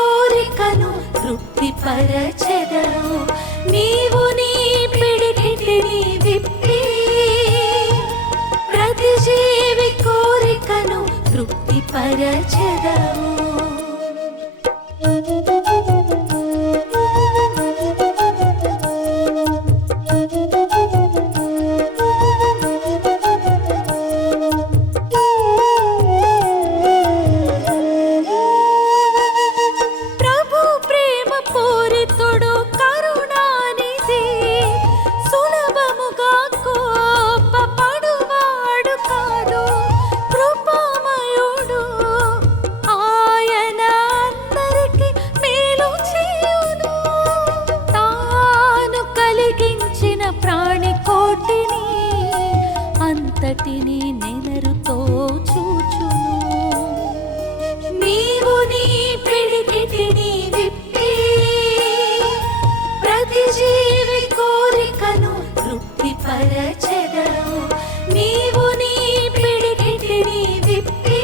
కోరికను తృప్తిపరచెదవు. నీవు నీ పిడికిటిని విప్పి ప్రతి జీవి కోరికను తృప్తిపరచెదవు. అంతటిని నెనరుతో చూచును. నీవు నీ పిడికిటిని విప్పి ప్రతి జీవి కోరికను తృప్తిపరచెదవు. నీవు నీ పిడికిటిని విప్పి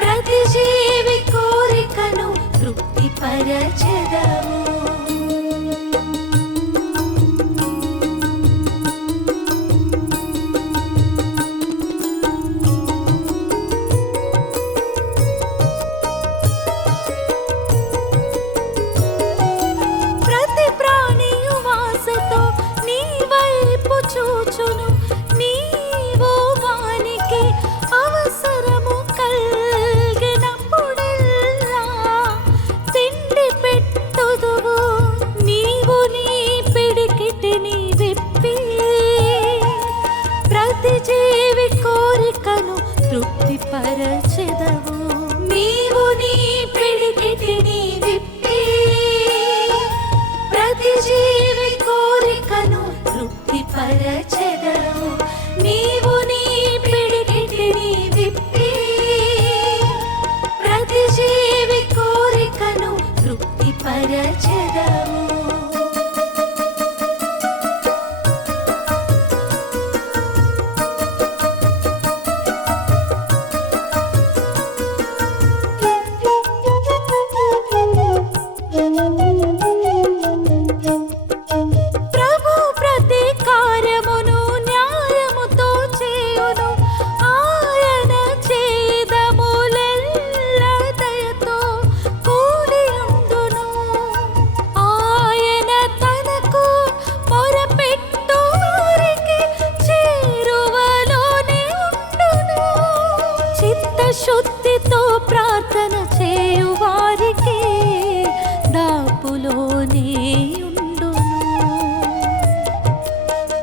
ప్రతి జీవి కోరికను తృప్తిపరచెదవు. చూచును నీవు వానికి అవసరము కలిగినప్పుడెల్లా తిండి పెట్టుదువు. నీవు నీ పిడికిటిని విప్పి ప్రతి జీవి కోరికను తృప్తిపరచెదవు. నీవు నీ పిడికిటిని విప్పి ప్రతి జీవి కోరికను తృప్తిపరచెదవు. నీవు నీ పిడికిటిని విప్పి ప్రతి జీవి కోరికను తృప్తిపరచెదవు. శుద్ధితో ప్రార్థన చేయు వారికి దాపులోనే ఉండును.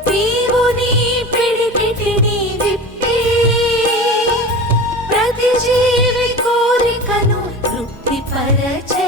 నీవు నీ పిడికిటిని విప్పి ప్రతి జీవి కోరికను తృప్తిపరచెదవు.